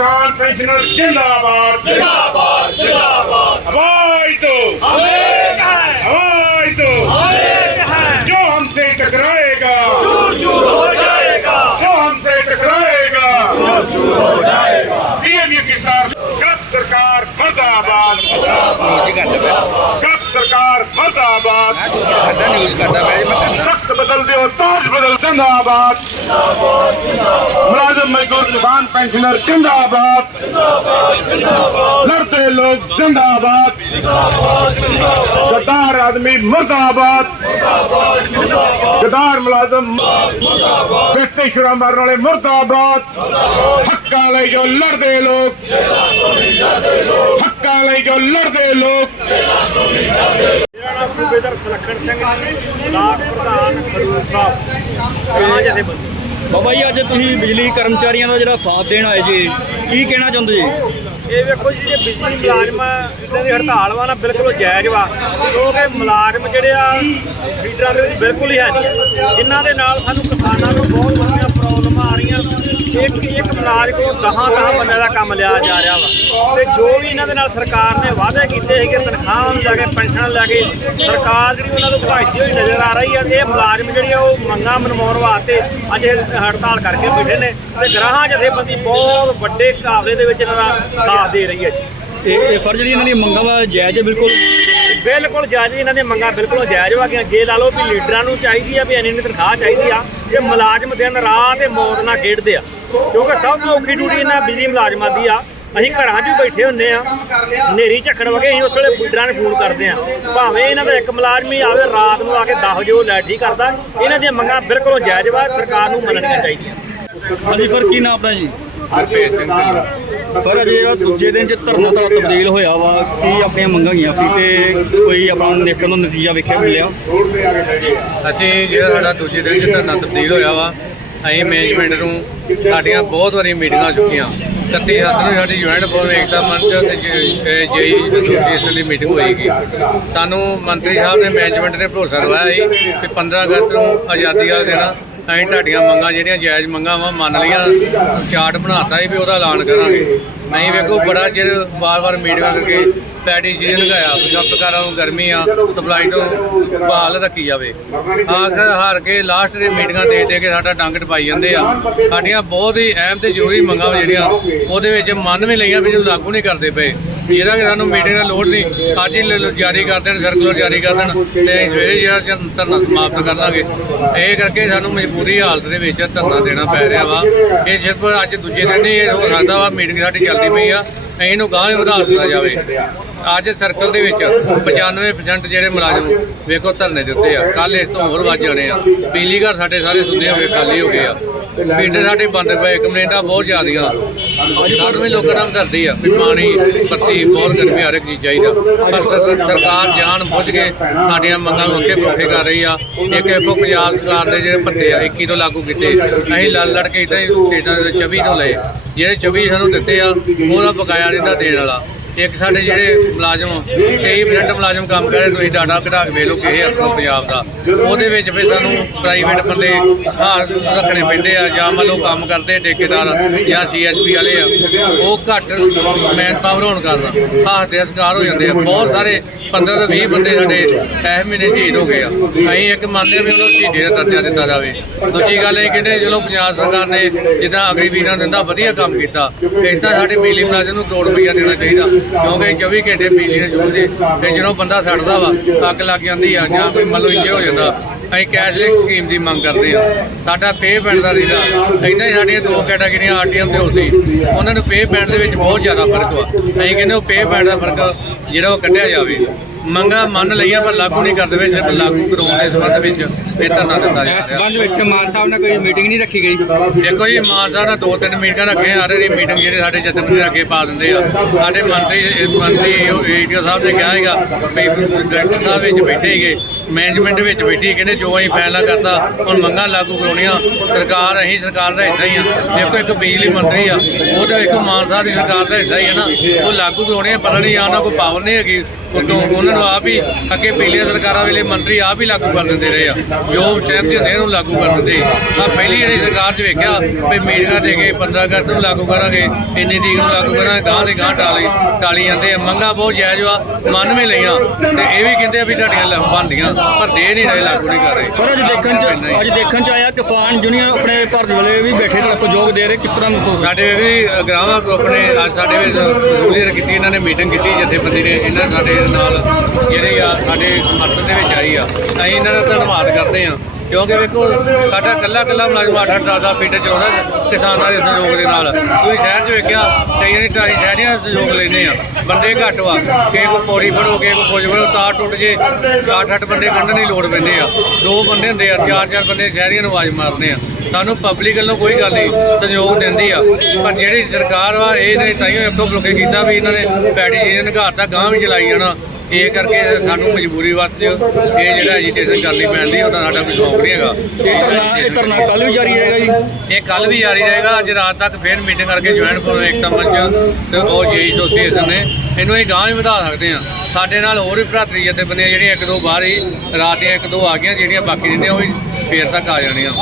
किसान पेंशनर जिंदाबाद जिंदाबाद जिंदाबाद हवाई तो हवाई तो जो हमसे टकराएगा जो हमसे टकराएगा डीएमयू किसान कब सरकार मर्दाबाद कब ਸਰਕਾਰ ਮਰਦਾਬਾਦ। ਸਖਤ ਬਦਲ ਦਿਓ ਤਾਜ ਬਦਲ ਜਿੰਦਾਬਾਦ। ਮੁਲਾਜ਼ਮ ਮਜ਼ਦੂਰ ਕਿਸਾਨ ਪੈਨਸ਼ਨਰ ਜਿੰਦਾਬਾਦ ਜਿੰਦਾਬਾਦ ਜਿੰਦਾਬਾਦ। लड़ते लोग जिंदाबाद गद्दार आदमी मुर्दाबाद गद्दार मुलाजिम बेटे शुरा मारने वाले मुर्दाबाद हक्का ले जो लड़ते लोग हक्का ले जो लड़ते लोग ਮੇਰਾ ਨਾਮ ਸੂਬੇਦਾਰ ਸੁਲੱਖਣ ਸਿੰਘ ਜੀ ਬਲਾਕ ਪ੍ਰਧਾਨ ਖਡੂਰ ਸਾਹਿਬ ਗ੍ਰਾਮ ਜਥੇਬੰਦੀ ਬਾਬਾ ਜੀ ਅੱਜ ਤੁਸੀਂ ਬਿਜਲੀ ਕਰਮਚਾਰੀਆਂ ਦਾ ਜਿਹੜਾ ਸਾਥ ਦੇਣ ਆਏ ਜੀ ਕੀ ਕਹਿਣਾ ਚਾਹੁੰਦੇ ਜੀ ਇਹ ਵੇਖੋ ਜੀ, ਜਿਹੜੇ ਬਿਜਲੀ ਮੁਲਾਜ਼ਮ ਇਹਨਾਂ ਦੀ ਹੜਤਾਲ ਵਾ ਨਾ, ਬਿਲਕੁਲ ਜਾਇਜ਼ ਵਾ। ਕਿਉਂਕਿ ਮੁਲਾਜ਼ਮ ਜਿਹੜੇ ਆ ਫੀਡਰਾਂ ਦੇ ਵਿੱਚ ਬਿਲਕੁਲ ਹੀ ਹੈ ਨਹੀਂ। ਇਹਨਾਂ ਦੇ ਨਾਲ ਸਾਨੂੰ ਕਿਸਾਨਾਂ ਨੂੰ ਬਹੁਤ ਇੱਕ ਇੱਕ ਕੋਲ ਦਹਾਂ ਦਹਾਂ ਬੰਦੇ ਦਾ ਕੰਮ ਲਿਆ ਜਾ ਰਿਹਾ ਵਾ। ਤੇ ਜੋ ਵੀ ਇਹਨਾਂ ਦੇ ਨਾਲ ਸਰਕਾਰ ਨੇ ਵਾਅਦੇ ਕੀਤੇ ਸੀਗੇ ਤਨਖਾਹਾਂ ਨੂੰ ਲੈ ਕੇ ਪੈਨਸ਼ਨ ਲੈ ਕੇ ਸਰਕਾਰ ਜਿਹੜੀ ਉਹਨਾਂ ਨੂੰ ਭਾਜਦੀ ਹੋਈ ਨਜ਼ਰ ਆ ਰਹੀ ਆ ਇਹ ਮੁਲਾਜ਼ਮ ਜਿਹੜੀ ਆ ਉਹ ਮੰਗਾਂ ਮਨਵਾਉਣ ਵਾਸਤੇ ਅੱਜ ਹੜਤਾਲ ਕਰਕੇ ਬੈਠੇ ਨੇ ਤੇ ਗ੍ਰਾਹਾਂ ਜਥੇਬੰਦੀ ਬਹੁਤ ਵੱਡੇ ਕਾਬਲੇ ਦੇ ਵਿੱਚ ਇਹਨਾਂ ਦਾ ਸਾਥ ਦੇ ਰਹੀ ਹੈ ਜੀ। ਇਹ ਸਰ ਜਿਹੜੀ ਇਹਨਾਂ ਦੀ ਮੰਗਾਂ ਵਾ ਜਾਇਜ਼ ਹੈ ਬਿਲਕੁਲ? ਬਿਲਕੁਲ ਜਾਇਜ਼ ਇਹਨਾਂ ਦੀਆਂ ਮੰਗਾਂ ਬਿਲਕੁਲ ਜਾਇਜ਼ ਵਾ ਕਿ ਅੱਗੇ ਲਾ ਲਓ ਵੀ ਲੀਡਰਾਂ ਨੂੰ ਚਾਹੀਦੀ ਆ ਵੀ ਇੰਨੀ ਤਨਖਾਹ ਚਾਹੀਦੀ ਆ। ਇਹ ਮੁਲਾਜ਼ਮ ਦਿਨ ਰਾਤ ਤੇ ਮੌਤ ਨਾਲ ਖੇਡਦੇ ਆ। ਕਿਉਂਕਿ ਸਭ ਤੋਂ ਔਖੀ ਡਿਊਟੀ ਇਹਨਾਂ ਬਿਜਲੀ ਮੁਲਾਜ਼ਮਾਂ ਦੀ ਆ। ਅਸੀਂ ਘਰਾਂ 'ਚ ਹੀ ਬੈਠੇ ਹੁੰਨੇ ਆ। ਨੇਰੀ ਝੱਖੜ ਵਗੇ ਅਸੀਂ ਉਸ ਵੇਲੇ ਲੀਡਰਾਂ ਨੂੰ ਫੋਨ ਕਰਦੇ ਆ। ਭਾਵੇਂ ਇਹਨਾਂ ਦਾ ਇੱਕ ਮੁਲਾਜ਼ਮ ਹੀ ਆਵੇ ਰਾਤ ਨੂੰ ਆ ਕੇ 10 ਵਜੇ ਉਹ ਲੈਟ ਹੀ ਕਰਦਾ। ਇਹਨਾਂ ਦੀਆਂ ਮੰਗਾਂ ਬਿਲਕੁਲ ਜਾਇਜ਼ ਵਾ ਸਰਕਾਰ ਨੂੰ ਮੰਨਣੀਆਂ ਚਾਹੀਦੀਆਂ। ਹਾਂਜੀ ਸਰ ਕੀ ਨਾਮ ਆਪਣਾ ਜੀ? ਸਰ, ਅੱਜ ਜਿਹੜਾ ਦੂਜੇ ਦਿਨ ਚ ਧਰਨਾ ਤੁਹਾਡਾ ਤਬਦੀਲ ਹੋਇਆ ਵਾ, ਕੀ ਆਪਣੀਆਂ ਮੰਗਾਂ ਗਈਆਂ ਸੀ ਤੇ ਕੋਈ ਆਪਾਂ ਦੇਖਣ ਨੂੰ ਨਤੀਜਾ ਵੇਖਿਆ ਮਿਲਿਆ? ਅਸੀਂ ਜਿਹੜਾ ਸਾਡਾ ਦੂਜੇ ਦਿਨ ਚ ਧਰਨਾ ਤਬਦੀਲ ਹੋਇਆ ਵਾ, ਅਸੀਂ ਮੈਨੇਜਮੈਂਟ ਨੂੰ ਸਾਡੀਆਂ ਬਹੁਤ ਵਾਰੀ ਮੀਟਿੰਗਾਂ ਹੋ ਚੁੱਕੀਆਂ। 31 ਹੱਦ ਨੂੰ ਸਾਡੀ ਜੁਆਇੰਟ ਫੋਰਮ ਏਕਤਾ ਮੰਚ ਤੇ ਜੇਈ ਐਸੋਸੀਏਸ਼ਨ ਦੀ ਮੀਟਿੰਗ ਹੋਏਗੀ ਸਾਨੂੰ ਮੰਤਰੀ ਸਾਹਿਬ ਨੇ ਮੈਨੇਜਮੈਂਟ ਨੇ ਭਰੋਸਾ ਦਵਾਇਆ ਸੀ ਕਿ 15 ਅਗਸਤ ਨੂੰ ਆਜ਼ਾਦੀ ਵਾਲਾ ਦਿਨ ਅਸੀਂ ਤੁਹਾਡੀਆਂ ਮੰਗਾਂ ਜਿਹੜੀਆਂ ਜਾਇਜ਼ ਮੰਗਾਂ ਵਾ, ਮੰਨ ਲਈਆਂ, ਚਾਰਟ ਬਣਾਤਾ ਸੀ ਵੀ ਉਹਦਾ ਐਲਾਨ ਕਰਾਂਗੇ। ਨਹੀਂ ਵੇਖੋ, ਬੜਾ ਚਿਰ ਵਾਰ-ਵਾਰ ਮੀਟਿੰਗਾਂ ਕਰਕੇ ਪੈਡੀ ਸੀਜ਼ਨ ਲਗਾਇਆ ਪੰਜਾਬ ਸਰਕਾਰਾਂ ਨੂੰ ਗਰਮੀ ਆ ਸਪਲਾਈ ਤੋਂ ਬਹਾਲ ਰੱਖੀ ਜਾਵੇ। ਆਖਰ ਹਾਰ ਕੇ ਲਾਸਟ ਦੇ ਮੀਟਿੰਗਾਂ ਦੇ ਦੇ ਕੇ ਸਾਡਾ ਡੰਗ ਟਪਾਈ ਜਾਂਦੇ ਆ। ਸਾਡੀਆਂ ਬਹੁਤ ਹੀ ਅਹਿਮ ਤੇ ਜ਼ਰੂਰੀ ਮੰਗਾਂ ਵਾ ਜਿਹੜੀਆਂ, ਉਹਦੇ ਵਿੱਚ ਮੰਨ ਵੀ ਲਈਆਂ ਵੀ ਜਦੋਂ ਲਾਗੂ ਨਹੀਂ ਕਰਦੇ ਪਏ। ਜਿਹਦਾ ਕਿ ਸਾਨੂੰ ਮੀਟਿੰਗ ਦਾ ਲੋੜ ਨਹੀਂ। ਅੱਜ ਹੀ ਲ- ਜਾਰੀ ਕਰ ਦੇਣ ਸਰਕੂਲਰ ਜਾਰੀ ਕਰ ਦੇਣ ਤੇ ਅਸੀਂ ਸਵੇਰੇ ਜਿਹੜਾ ਚ- ਧਰਨਾ ਸਮਾਪਤ ਕਰ ਦਾਂਗੇ ਇਹ ਕਰਕੇ ਸਾਨੂੰ ਮਜਬੂਰੀ ਹਾਲਤ ਦੇ ਵਿੱਚ ਧਰਨਾ ਦੇਣਾ ਪੈ ਰਿਹਾ ਵਾ। ਇਹ ਸਿਰਫ ਅੱਜ ਦੂਜੇ ਦਿਨ ਨਹੀਂ ਇਹ ਹੋ ਸਕਦਾ ਵਾ ਮੀਟਿੰਗ ਸਾਡੀ ਚੱਲਦੀ ਪਈ ਆ। ਅਸੀਂ ਇਹਨੂੰ ਗਾਂਹ ਹੀ ਵਧਾ ਦਿੱਤਾ ਜਾਵੇ। ਅੱਜ ਸਰਕਲ ਦੇ ਵਿੱਚ 95% ਜਿਹੜੇ ਮੁਲਾਜ਼ਮ ਵੇਖੋ ਧਰਨੇ ਦਿੱਤੇ ਆ। ਕੱਲ ਇਸ ਤੋਂ ਹੋਰ ਵੱਧ ਜਾਣੇ ਆ। ਬਿਜਲੀ ਘਰ ਸਾਡੇ ਸਾਰੇ ਸੁੱਨੇ ਹੋਏ, ਖਾਲੀ ਹੋ ਗਏ ਆ। ਮੀਟਰ ਸਾਡੇ ਬੰਦ ਪਏ, ਕੰਪਲੇਂਟਾਂ ਬਹੁਤ ਜ਼ਿਆਦੀਆਂ। ਅੱਜ ਸਾਨੂੰ ਵੀ ਲੋਕਾਂ ਨਾਲ ਕਰਦੀ ਆ। ਵੀ ਪਾਣੀ ਬੱਤੀ ਬਹੁਤ ਗਰਮੀ ਹਰ ਇੱਕ ਚੀਜ਼ ਚਾਹੀਦਾ। ਪਰ ਸਰ- ਸਰਕਾਰ ਜਾਣ ਬੁੱਝ ਕੇ ਸਾਡੀਆਂ ਮੰਗਾਂ ਨੂੰ ਅੱਗੇ ਪੱਖੇ ਕਰ ਰਹੀ ਆ। ਇੱਕ ਇਹੋ ਪੰਜਾਬ ਸਰਕਾਰ ਦੇ ਜਿਹੜੇ ਭੱਤੇ ਆ 21 ਤੋਂ ਲਾਗੂ ਕੀਤੇ। ਅਸੀਂ ਲੜ ਲੜ ਕੇ ਇਦਾਂ ਹੀ ਸਟੇਟਾਂ ਦੇ ਵਿੱਚ 24 ਤੋਂ ਲਏ। ਜਿਹੜੇ 24 ਸਾਨੂੰ ਦਿੱਤੇ ਆ ਉਹਦਾ ਬਕਾਇਆ ਨਹੀਂ ਦਾ ਦੇਣ ਵਾਲਾ। ਇੱਕ ਸਾਡੇ ਜਿਹੜੇ ਮੁਲਾਜ਼ਮ 23% ਮੁਲਾਜ਼ਮ ਕੰਮ ਕਰ ਰਹੇ, ਤੁਸੀਂ ਡਾਟਾ ਕਢਾ ਕੇ ਵੇਖ ਲਓ ਕਿਸੇ ਆਪਣਾ ਪੰਜਾਬ ਦਾ। ਉਹਦੇ ਵਿੱਚ ਫਿਰ ਸਾਨੂੰ ਪ੍ਰਾਈਵੇਟ ਬੰਦੇ ਹਾਰ ਰੱਖਣੇ ਪੈਂਦੇ ਆ, ਜਾਂ ਮੰਨ ਲਓ ਕੰਮ ਕਰਦੇ ਠੇਕੇਦਾਰ ਜਾਂ ਸੀਐਸਪੀ ਵਾਲੇ ਆ, ਉਹ ਘੱਟ ਮੈਨ ਪਾਵਰ ਹੋਣ ਕਾਰਨ ਹਾਰ ਦੇ ਅਸਕਾਰ ਹੋ ਜਾਂਦੇ ਆ। ਬਹੁਤ ਸਾਰੇ 15 ਤੋਂ 20 ਬੰਦੇ ਸਾਡੇ ਇਸ ਮਹੀਨੇ ਸ਼ਹੀਦ ਹੋ ਗਏ ਆ। ਅਸੀਂ ਇੱਕ ਮੰਨਦੇ ਆ ਵੀ ਉਹਨਾਂ ਨੂੰ ਸ਼ਹੀਦੀ ਦਾ ਦਰਜਾ ਦਿੱਤਾ ਜਾਵੇ। ਦੂਜੀ ਗੱਲ ਇਹ ਕਹਿੰਦੇ ਚਲੋ ਪੰਜਾਬ ਸਰਕਾਰ ਨੇ ਜਿੱਦਾਂ ਅਗਰੀ ਵੀਰਾਂ ਦਿੰਦਾ ਵਧੀਆ ਕੰਮ ਕੀਤਾ, ਇਸ ਤਰ੍ਹਾਂ ਸਾਡੇ ਬਿਜਲੀ ਮੁਲਾਜ਼ਮ ਨੂੰ ਕਰੋੜ ਰੁਪਈਆ ਦੇਣਾ ਚਾਹੀਦਾ। ਕਿਉਂਕਿ 24 ਘੰਟੇ ਬਿਜਲੀ ਦੇ ਜੁੜਦੇ ਤੇ ਜਦੋਂ ਬੰਦਾ ਸੜਦਾ ਵਾ, ਅੱਗ ਲੱਗ ਜਾਂਦੀ ਆ ਜਾਂ ਕੋਈ ਮੰਨ ਲਓ ਇੰਜੇ ਹੋ ਜਾਂਦਾ, ਅਸੀਂ ਕੈਸ਼ਲੈਸ ਸਕੀਮ ਦੀ ਮੰਗ ਕਰਦੇ ਆ। ਸਾਡਾ ਪੇ ਪੈਣ ਦਾ ਰੀਦਾ ਇਦਾਂ ਹੀ ਸਾਡੀਆਂ ਦੋ ਕੈਟਾਗਰੀਆਂ ਆਰਟੀਐਮ ਤੇ ਹੋਸੀ ਉਹਨਾਂ ਨੂੰ ਪੇ ਪੈਣ ਦੇ ਵਿੱਚ ਬਹੁਤ ਜ਼ਿਆਦਾ ਫ਼ਰਕ ਵਾ। ਅਸੀਂ ਕਹਿੰਦੇ ਉਹ ਪੇ ਪੈਣ ਦਾ ਫ਼ਰਕ ਜਿਹੜਾ ਉਹ ਕੱਢਿਆ ਜਾਵੇ। ਮੰਗਾ ਮੰਨ ਲਈਆਂ ਪਰ ਲਾਗੂ ਨਹੀਂ ਕਰਦੇ ਵਿੱਚ ਸਿਰਫ ਲਾਗੂ ਕਰਾਉਣ ਦੇ ਸੰਬੰਧ ਵਿੱਚ ਇਹ ਧਰਨਾ ਦਿੱਤਾ ਜਾ ਇਸ ਰਿਹਾ ਸੰਬੰਧ ਵਿੱਚ ਮਾਨ ਸਾਹਿਬ ਨਾਲ ਕੋਈ ਮੀਟਿੰਗ ਨਹੀਂ ਰੱਖੀ ਗਈ? ਦੇਖੋ ਜੀ ਮਾਨ ਸਾਹਿਬ ਨਾਲ ਦੋ ਤਿੰਨ ਮੀਟਿੰਗਾਂ ਰੱਖੇ ਆ ਰਹੇ ਮੀਟਿੰਗ ਜਿਹੜੇ ਸਾਡੇ ਜਥੇਬੰਦੀ ਅੱਗੇ ਪਾ ਦਿੰਦੇ ਆ। ਸਾਡੇ ਮੰਤਰੀ ਮੰਤਰੀ ਏਡੀਓ ਸਾਹਿਬ ਨੇ ਕਿਹਾ ਹੈਗਾ ਵੀ ਡਾਇਰੈਕਟਰ ਸਾਹਿਬ ਵਿੱਚ ਬੈਠੇ ਹੈਗੇ ਮੈਨੇਜਮੈਂਟ ਵਿੱਚ ਬੈਠੀ ਕਹਿੰਦੇ ਜੋ ਅਸੀਂ ਫੈਸਲਾ ਕਰਤਾ ਹੁਣ ਮੰਗਾਂ ਲਾਗੂ ਕਰਾਉਣੀਆਂ ਸਰਕਾਰ ਅਸੀਂ ਸਰਕਾਰ ਦਾ ਹਿੱਸਾ ਹੀ ਆ। ਦੇਖੋ ਇੱਕ ਬਿਜਲੀ ਮੰਤਰੀ ਆ ਉਹ ਤਾਂ ਇੱਕ ਮਾਨ ਸਾਹਿਬ ਦੀ ਸਰਕਾਰ ਦਾ ਹਿੱਸਾ ਹੀ ਹੈ ਨਾ। ਉਹ ਲਾਗੂ ਕਰਾਉਣੀਆਂ ਪਤਾ ਨਹੀਂ ਉਹਨਾਂ ਕੋਈ ਪਾਵਰ ਨਹੀਂ ਹੈਗੀ। ਉਤੋਂ ਉਹਨਾਂ ਨੂੰ ਆਪ ਹੀ ਅੱਗੇ ਪਿਛਲੀਆਂ ਸਰਕਾਰਾਂ ਵੇਲੇ ਮੰਤਰੀ ਆਪ ਹੀ ਲਾਗੂ ਕਰ ਦਿੰਦੇ ਰਹੇ ਆ। ਜੋ ਸਹਿਮਤੀ ਹੁੰਦੇ ਉਹਨੂੰ ਲਾਗੂ ਕਰ ਦਿੰਦੇ ਆ ਪਹਿਲੀ ਜਿਹੜੀ ਸਰਕਾਰ 'ਚ ਵੇਖਿਆ ਵੀ ਮੀਟਿੰਗਾਂ ਦੇ ਕੇ 15 ਅਗਸਤ ਨੂੰ ਲਾਗੂ ਕਰਾਂਗੇ ਇੰਨੀ ਤਰੀਕ ਨੂੰ ਲਾਗੂ ਕਰਾਂਗੇ ਗਾਂ ਦੇ ਗਾਂ ਟਾਲੀ ਟਾਲੀ ਜਾਂਦੇ ਆ। ਮੰਗਾਂ ਬਹੁਤ ਜਾਇਜ਼ ਵਾ ਮੰਨ ਵੀ ਲਈਆਂ ਤੇ ਇਹ ਵੀ ਕਹਿੰਦੇ ਆ ਵੀ ਤੁਹਾਡੀਆਂ ਬਣਦੀਆਂ ਪਰ ਦੇ ਨਹੀਂ ਰਹੇ ਲਾਗੂ ਨਹੀਂ ਕਰ ਰਹੇ। ਸਰ ਅੱਜ ਦੇਖਣ ਚ ਅੱਜ ਦੇਖਣ ਚ ਆਇਆ ਕਿਸਾਨ ਯੂਨੀਅਨ ਆਪਣੇ ਭਾਰਤ ਵਾਲੇ ਵੀ ਬੈਠੇ ਨੇ ਸਹਿਯੋਗ ਦੇ ਰਹੇ ਕਿਸ ਤਰ੍ਹਾਂ ਮਹਿਸੂਸ ਸਾਡੇ ਵੀ ਗ੍ਰਾਮਾ ਆਪਣੇ ਅੱਜ ਸਾਡੇ ਵੀ ਸਹੂਲੀਅਤ ਕੀਤੀ ਇਹਨਾਂ ਨੇ ਮੀਟਿੰਗ ਕੀਤੀ ਜਥੇਬੰਦੀ ਨੇ ਇਹਨਾਂ ਨੇ ਸਾਡੇ ਨਾਲ ਜਿਹੜੇ ਆ ਸਾਡੇ ਸਮਰਥਨ ਦੇ ਵਿੱਚ ਆਈ ਆ। ਅਸੀਂ ਇਹਨਾਂ ਦਾ ਧੰਨਵਾਦ ਕਰਦੇ ਆ ਕਿਉਂਕਿ ਵੇਖੋ, ਸਾਡਾ ਕੱਲਾ ਕੱਲਾ ਮੁਲਾਜ਼ਮ ਅੱਠ ਅੱਠ, ਦਸ ਦਸ ਫੀਟ ਚਲਾਉਂਦਾ ਕਿਸਾਨਾਂ ਦੇ ਸਹਿਯੋਗ ਦੇ ਨਾਲ। ਤੁਸੀਂ ਸ਼ਹਿਰ 'ਚ ਵੇਖਿਆ, ਕਈਆਂ ਦੀ ਟਾਰੀ ਸ਼ਹਿਰੀਆਂ ਸਹਿਯੋਗ ਲੈਂਦੇ ਆ। ਬੰਦੇ ਘੱਟ ਵਾ। ਕਿ ਕੋ ਪੌੜੀ ਫੜੋ ਕੇ ਕੋ ਕੁਝ ਫੜੋ, ਤਾਰ ਟੁੱਟ ਜੇ, ਅੱਠ ਅੱਠ ਬੰਦੇ ਕੱਢਣ ਦੀ ਲੋੜ ਪੈਂਦੇ ਆ। ਦੋ ਬੰਦੇ ਹੁੰਦੇ ਆ, ਚਾਰ ਚਾਰ ਬੰਦੇ ਸ਼ਹਿਰੀਆਂ ਨੂੰ ਆਵਾਜ਼ ਮਾਰਦੇ ਆ। ਸਾਨੂੰ ਪਬਲਿਕ ਵੱਲੋਂ ਕੋਈ ਗੱਲ ਨਹੀਂ, ਸਹਿਯੋਗ ਦਿੰਦੀ ਆ। ਪਰ ਜਿਹੜੀ ਸਰਕਾਰ ਵਾ ਇਹ ਨੇ ਤਾਈਓ ਇੱਕੋ ਬਲੋਕੇ ਕੀਤਾ ਵੀ ਇਹਨਾਂ ਨੇ ਪੈੜੀ ਜੀ ਨੇ ਘਾਟ ਦਾ ਗਾਂ ਵੀ ਚਲਾਈ ਜਾਣਾ। ਇਹ ਕਰਕੇ ਸਾਨੂੰ ਮਜਬੂਰੀ ਵਾਸਤੇ ਇਹ ਜਿਹੜਾ ਐਜੀਟੇਸ਼ਨ ਕਰਨੀ ਪੈਂਦੀ ਉਹਦਾ ਸਾਡਾ ਕੋਈ ਸ਼ੌਕ ਨਹੀਂ ਹੈਗਾ। ਇਹ ਧਰਨਾ ਇਹ ਧਰਨਾ ਕੱਲ ਵੀ ਜਾਰੀ ਰਹੇਗਾ ਜੀ। ਇਹ ਕੱਲ ਵੀ ਜਾਰੀ ਰਹੇਗਾ ਅੱਜ ਰਾਤ ਤੱਕ ਫੇਰ ਮੀਟਿੰਗ ਕਰਕੇ ਜੁਆਇਨ ਕਰੋ ਏਕਤਾ ਮੰਚ ਤੇ ਉਹ ਜੇਈ ਐਸੋਸੀਏਸ਼ਨ ਨੇ। ਇਹਨੂੰ ਅਸੀਂ ਗਾਂ ਵੀ ਵਧਾ ਸਕਦੇ ਆ ਸਾਡੇ ਨਾਲ ਹੋਰ ਵੀ ਭਰਾਤਰੀ ਜਥੇਬੰਦੀਆਂ ਜਿਹੜੀਆਂ ਇੱਕ ਦੋ ਬਾਹਰ ਹੀ ਰਾਤ ਦੀਆਂ ਇੱਕ ਦੋ ਆ ਗਈਆਂ ਜਿਹੜੀਆਂ ਬਾਕੀ ਰਹਿੰਦੀਆਂ ਉਹ ਵੀ ਫੇਰ ਤੱਕ ਆ ਜਾਣੀਆਂ।